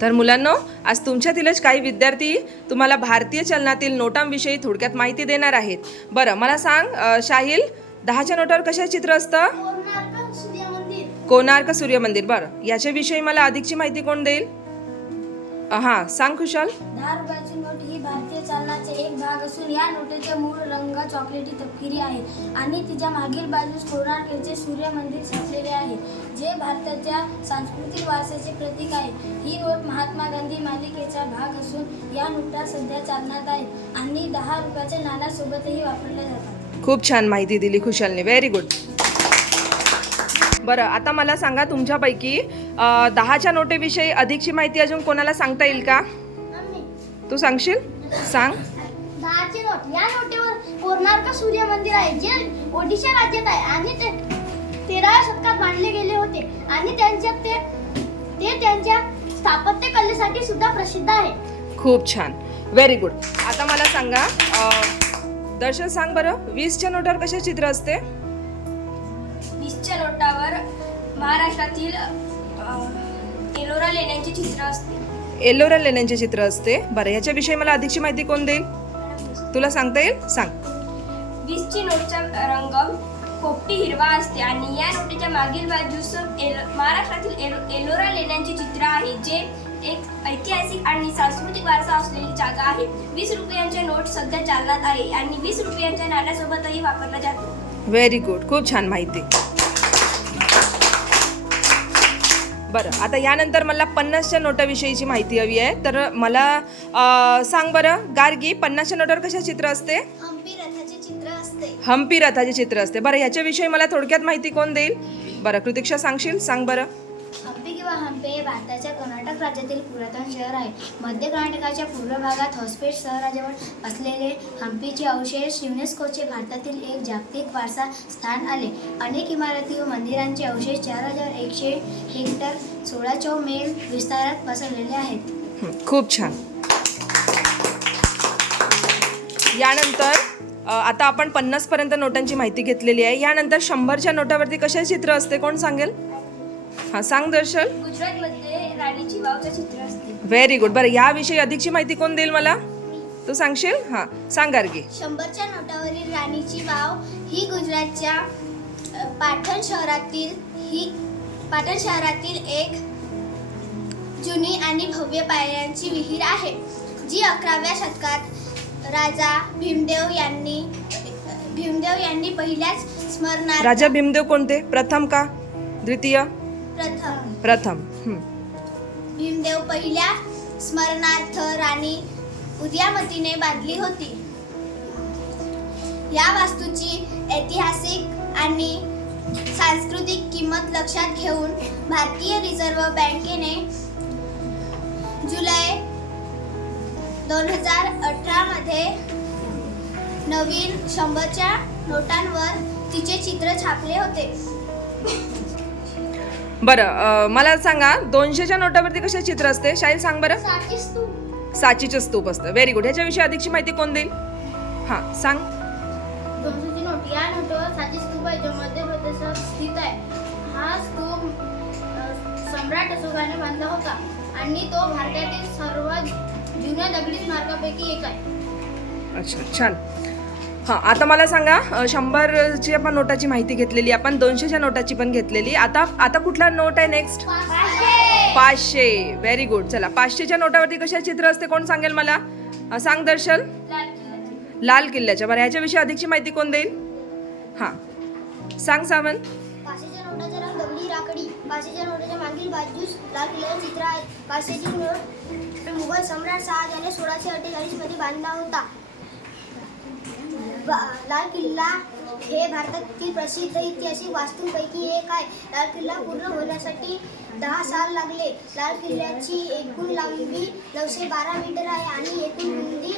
तर मुलांनो आज तुमच्यातीलच काही विद्यार्थी तुम्हाला भारतीय चलनातील नोटांविषयी थोडक्यात माहिती देणार आहेत. बरं मला सांग शाहिल दहाच्या नोटावर कशा चित्र असतं? कोणार्क सूर्य मंदिर बरं याच्याविषयी मला अधिकची माहिती कोण देईल? हां सांग खुशाल. दहा रुपयाची नोट ही भारतीय चलनाचे एक भाग असून या नोटेचे मूळ रंग चॉकलेटी तपकिरी आहे आणि तिच्या मागील बाजूस कोणार्क येथे सूर्य मंदिर छापलेले आहे जे भारताच्या सांस्कृतिक वारशाचे प्रतीक आहे. ही नोट महात्मा गांधी मालिकेचा भाग असून या नोटा सध्या चालनात आहेत आणि दहा रुपयाच्या नाण्यासोबतही वापरल्या जातात. खूप छान माहिती दिली खुशालने. व्हेरी गुड बरं आता मला सांगा तुमच्यापैकी दहाच्या नोटेविषयी अधिकची माहिती अजून कोणाला सांगता येईल का? तू सांगशील? सांग. दहाची नोट. या नोटेवर कोणार्क सूर्य मंदिर आहे जे ओडिशा राज्यात आहे. आणि ते तेराव्या शतकात बांधले गेले होते. आणि त्यांच्या ते ते त्यांच्या स्थापत्य कलेसाठी सुद्धा प्रसिद्ध आहे. खूप छान. व्हेरी गुड आता मला सांगा अ, दर्शन सांग बरं. वीसच्या नोटावर कशा चित्र असते? वीसच्या नोटावर महाराष्ट्रातील एलोरा लेण्यांचे चित्र असते. एलोरा लेण्यांचे चित्र असते. बरं याच्याविषयी मला अधिकची माहिती कोण देईल? तुला सांगता येईल? सांग. वीसची नोटचा रंग पोपटी हिरवा असते आणि या नोटेच्या मागील बाजूस एल महाराष्ट्रातील एलो एलोरा लेण्यांचे चित्र आहे जे एक ऐतिहासिक आणि सांस्कृतिक वारसा असलेली जागा आहे. वीस रुपयांचे नोट सध्या चालनात आहे आणि वीस रुपयांच्या नाण्यासोबतही वापरला जातो. व्हेरी गुड खूप छान माहिती. बरं आता यानंतर मला पन्नासच्या नोटाविषयीची माहिती हवी आहे. तर मला अ, सांग बरं गार्गी पन्नासच्या नोटावर कशा चित्र असते? हम्पी रथाचे चित्र असते. हम्पी रथाचे चित्र असते. बरं याच्याविषयी मला थोडक्यात माहिती कोण देईल? बरं कृतिक्षा सांगशील? सांग बरं. हम्पी किंवा हम्पे हे भारताच्या कर्नाटक राज्यातील पुरातन शहर आहे. मध्य कर्नाटकाच्या पूर्व भागात हॉस्पेट शहराजवळ असलेले हम्पीचे अवशेष युनेस्कोचे भारतातील एक जागतिक वारसा स्थान आले. अनेक इमारती व मंदिरांचे अवशेष चार हजार एकशे हेक्टर सोळा चौ मैल विस्तारात पसरलेले आहेत. खूप छान. यानंतर अ, आता आपण पन्नासपर्यंत नोटांची माहिती घेतलेली आहे. यानंतर शंभरच्या नोटावरती कशा चित्र असते? कोण सांगेल? हां सांग दर्शन गुजरातमध्ये राणीची वावचं चित्र असते. व्हेरी गुड बरं याविषयी अधिकची माहिती कोण देईल मला? तू सांगशील? हां सांग गार्गी शंभरच्या नोटावरील राणीची वाव ही गुजरातच्या अ, पाटण शहरातील ही पाटण शहरातील एक जुनी आणि भव्य पायऱ्यांची विहीर आहे जी अकराव्या शतकात राजा भीमदेव यांनी भीमदेव यांनी पहिल्याच स्मरणार्थ राजा भीमदेव कोणते? प्रथम का? द्वितीय? प्रथम. प्रथम. भीमदेव पहिल्या स्मरणार्थ राणी उदयामतीने बांधली होती. या वास्तूची ऐतिहासिक आणि सांस्कृतिक किंमत लक्षात घेऊन भारतीय रिझर्व्ह बँकेने जुलै दोन हजार अठरामध्ये नवीन शंभरच्या नोटांवर तिचे चित्र छापले होते. बरं मला सांगा दोनशेच्या नोटावरती कशा चित्र असते? शाहील सांग बरं. साचीचं स्तूप असतं. व्हेरी गुड ह्याच्याविषयी अधिकची माहिती कोण देईल? हां सांग. दोनशेची नोट. या नोटवर साची स्तूप आहे जो मध्य प्रदेशात स्थित आहे. हा स्तूप सम्राट अशोकाने बांधला होता आणि तो भारतातील सर्वात जुन्या दगडी स्मारकापैकी एक आहे. अच्छा छान. हां आता मला सांगा शंभरची आपण नोटाची माहिती घेतलेली आपण दोनशेच्या नोटाची पण घेतलेली. आता आता कुठला नोट आहे नेक्स्ट पाचशे. व्हेरी गुड चला पाचशेच्या नोटावरती कशा चित्र असते कोण सांगेल मला? सांग किल्ल्याचे. लाल किल्ल्याच्या बरं ह्याच्याविषयी अधिकची माहिती कोण देईल? हां. सांग सावंत. पाचशेच्या नोटाचा रंग दगडी राखडी. पाचशेच्या नोटाच्या मागील बाजूस लाल किल्ल्याचे चित्र आहे. पाचशेची नोट मुघल सम्राट शहाजहाने सोळाशे अठ्ठेचाळीसमध्ये बांधला होता. बा- लाल किल्ला हे भारतातील प्रसिद्ध ऐतिहासिक वास्तूंपैकी एक आहे. लाल किल्ला पूर्ण होण्यासाठी दहा साल लागले. लाल किल्ल्याची एकूण लांबी नऊशे बारा मीटर आहे आणि एकूण रुंदी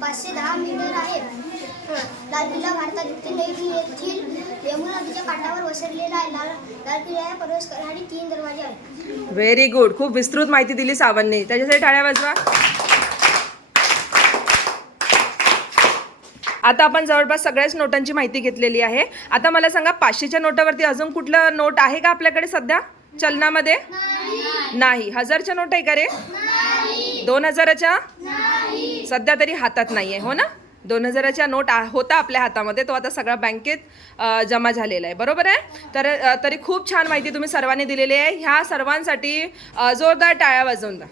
पाचशे दहा मीटर आहे. लाल किल्ला भारतातील येथील यमुना नदीच्या काठावर वसरलेला आहे. लाल लाल किल्ल्याला प्रवेश करण्यासाठी तीन दरवाजे आहेत. व्हेरी गुड खूप विस्तृत माहिती दिली सावंतने. त्याच्यासाठी टाळ्या वाजवा. आता आपण जवळपास सगळ्याच नोटांची माहिती घेतलेली आहे. आता मला सांगा पाचशेच्या नोटावरती अजून कुठलं नोट आहे का आपल्याकडे सध्या? चलनामध्ये? नाही. हजारच्या नोट आहे का रे? दोन हजाराच्या? सध्या तरी हातात नाही आहे हो ना? दोन हजाराच्या नोट आ- होता आपल्या हातामध्ये तो आता सगळा बँकेत जमा झालेला आहे. बरोबर आहे? तर तरी खूप छान माहिती तुम्ही सर्वांनी दिलेली आहे. ह्या सर्वांसाठी जोरदार टाळ्या वाजवून द्या.